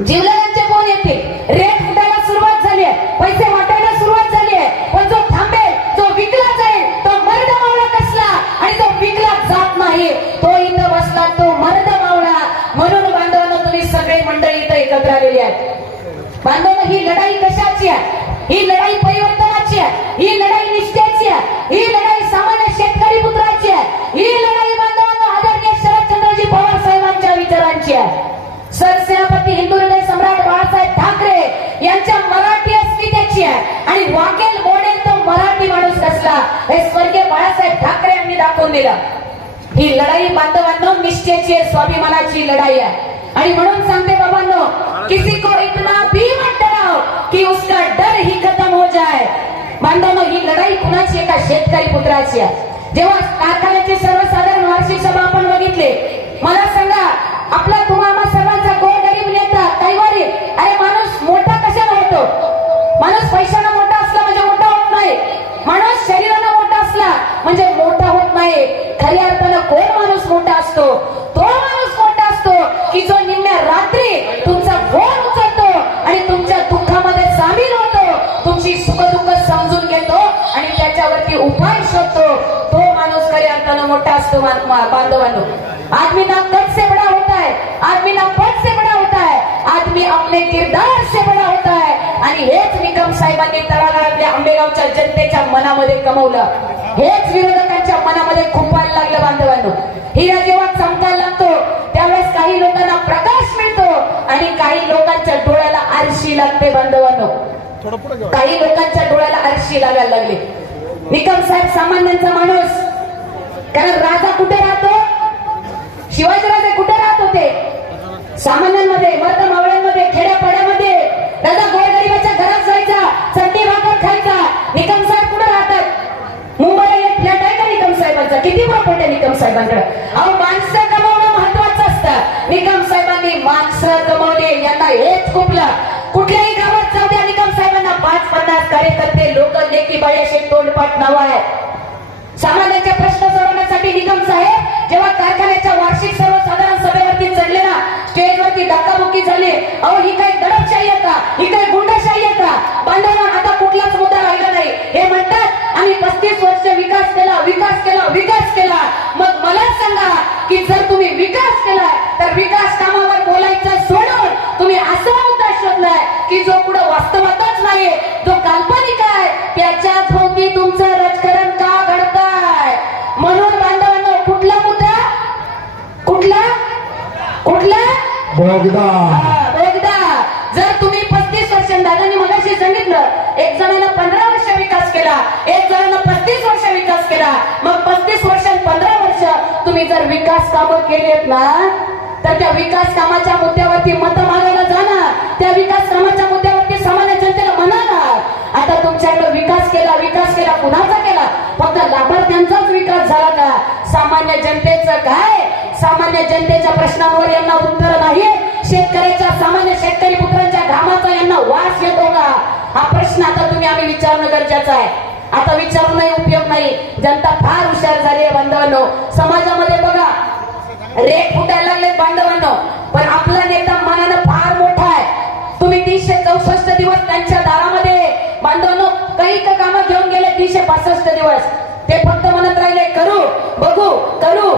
जिवलगांचे कोण येते? रेट उठायला सुरुवात झाली आहे. पैसे वाटायला सुरुवात झाली आहे. पण जो थांबेल जो विकला जाईल तो मर्द मावळा कसला? आणि तो विकला जात नाही तो इथं बसला तो मर्द मावळा. म्हणून बांधवांना तुम्ही सगळे मंडळी इथं एकत्र आलेली आहेत. बांधवांना ही लढाई कशाची आहे? ही लढाई परिवर्तनाची आहे. ही लढाई निष्ठेची आहे. ही लढाई करायची आहे. आणि वाकेल मोडेल तो मराठी माणूस कसला हे स्वर्गीय बाळासाहेब ठाकरे यांनी दाखवून दिलं. ही लढाई बांधवांनो निश्चयाची आहे स्वाभिमानाची लढाई आहे. आणि म्हणून सांगते बाबांनो किसी को इतना भी मत डराओ कि उसका डर ही खत्म हो जाए. बांधवांनो ही लढाई कुणाची एका शेतकरी पुत्राची आहे. जेव्हा कारखान्याचे सर्वसाधारण वार्षिक असतो. तो माणूस कोणता असतो? की जो निम्म्या रात्री तुमचा फोन उचलतो आणि तुमच्या दुःखामध्ये सामील होतो. तुमची सुखदुःख समजून घेतो आणि त्याच्यावरती उपाय शोधतो. तो माणूस खऱ्या अर्थानं मोठा असतो बांधवांनो. आदमी ना कट से बड़ा होता है आदमी ना पद से बड़ा होता है आदमी अपने किरदार से बड़ा होता है आणि हेच निकम साहेबांनी तळागाळातल्या आंबेगावच्या जनतेच्या मनामध्ये कमवलं. हेच विरोधकांच्या मनामध्ये खुपायला लागलं बांधवांनो. आरशी लागते बांधवांनो. काही लोकांच्या डोळ्याला आरशी लागायला लागली. निकम साहेब सामान्यांचा माणूस. कारण राजा कुठे राहतो? शिवाजीराजे कुठे राहत होते? सामान्यांमध्ये मर्द मावळ्यांमध्ये खेड्यापाड्यामध्ये. दादा गोरगरिबाच्या घरात जायचा चटणी भाकर खायचा. निकम साहेब कुठे राहतात? मुंबईला एक फ्लॅट आहे का निकम साहेबांचा? किती प्रॉपर्टी आहे निकम साहेबांकडे? अहो माणसं कमावणं महत्वाचं असतं. निकम साहेबांनी माणसं कमावले यांना हेच कुठलं? लोक असे तोंडपाठ नाव आहे सामान्यांचे प्रश्न सोडवण्यासाठी निगम साहेब जेव्हा कारखान्याच्या वार्षिक सर्वसाधारण सभेवरती चढले ना स्टेजवरती धक्काबुक्की झाली. अहो ही काही दडपशाही आहे का? ही काही गुंडशाही आहे का? बांधवांना आता कुठलाच मुद्दा राहिला नाही. हे म्हणतात आम्ही पस्तीस वर्ष विकास केला विकास केला विकास केला. मग मला सांगा की जर तुम्ही विकास केला तर विकास कामावर बोलायचं सोड. कुठला? कुठला? बोगदा. बोगदा. जर तुम्ही पस्तीस वर्ष दादांनी मगाशी सांगितलं एक जणांना पंधरा वर्ष विकास केला एक जणांना पस्तीस वर्ष विकास केला मग पस्तीस वर्ष पंधरा वर्ष तुम्ही जर विकास कामं केली आहेत ना तर त्या विकास कामाच्या मुद्द्यावरती मत मागायला जाणार. त्या विकास कामाच्या मुद्द्यावरती सामान्य जनतेला म्हणाला आता तुमच्याकडे विकास केला विकास केला कुणाचा केला? फक्त लाभार्थ्यांचाच विकास झाला का? सामान्य जनतेचं काय? सामान्य जनतेच्या प्रश्नांवर यांना उत्तर नाही. शेतकऱ्याच्या सामान्य शेतकरी पुत्रांच्या घामाचा यांना वास येतो का? हा प्रश्न आता तुम्ही आम्ही विचारणं गरजेचं आहे. आता विचारूनही उपयोग नाही. जनता फार हुशार झाली आहे बांधवांनो. समाजामध्ये बघा रेट फुटायला लागले बांधवांनो. पण आपला नेता मनानं फार मोठा आहे. तुम्ही तीनशे चौसष्ट दिवस त्यांच्या दारामध्ये बांधवांनो काही का कामं घेऊन गेले तीनशे पासष्ट दिवस. ते फक्त म्हणत राहिले करू बघू करू.